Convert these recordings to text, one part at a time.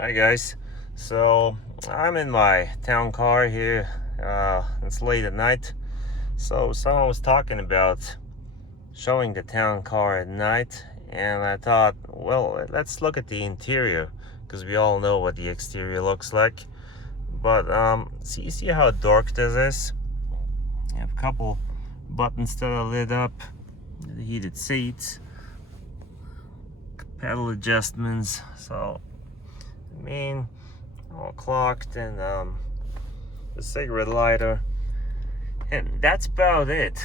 Hi guys. So I'm in my town car here. It's late at night. So someone was talking about showing the town car at night, and I thought, well, let's look at the interior because we all know what the exterior looks like. But see how dark this is? You have a couple buttons that are lit up, the heated seats, pedal adjustments. So I mean, all clocked, and the cigarette lighter, and that's about it.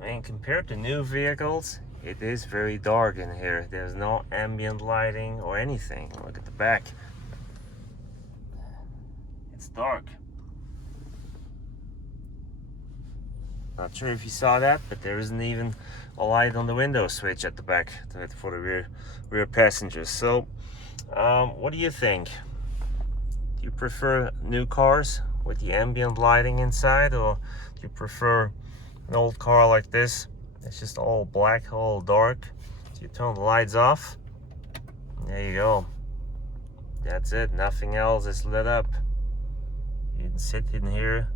I mean, compared to new vehicles, it is very dark in here. There's no ambient lighting or anything. Look at the back, it's dark. Not sure if you saw that, but there isn't even a light on the window switch at the back for the rear passengers. So what do you think? Do you prefer new cars with the ambient lighting inside, or do you prefer an old car like this? It's just all black, all dark. So you turn the lights off. There you go. That's it. Nothing else is lit up. You can sit in here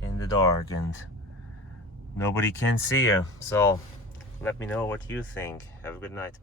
in the dark and nobody can see you. So let me know what you think. Have a good night.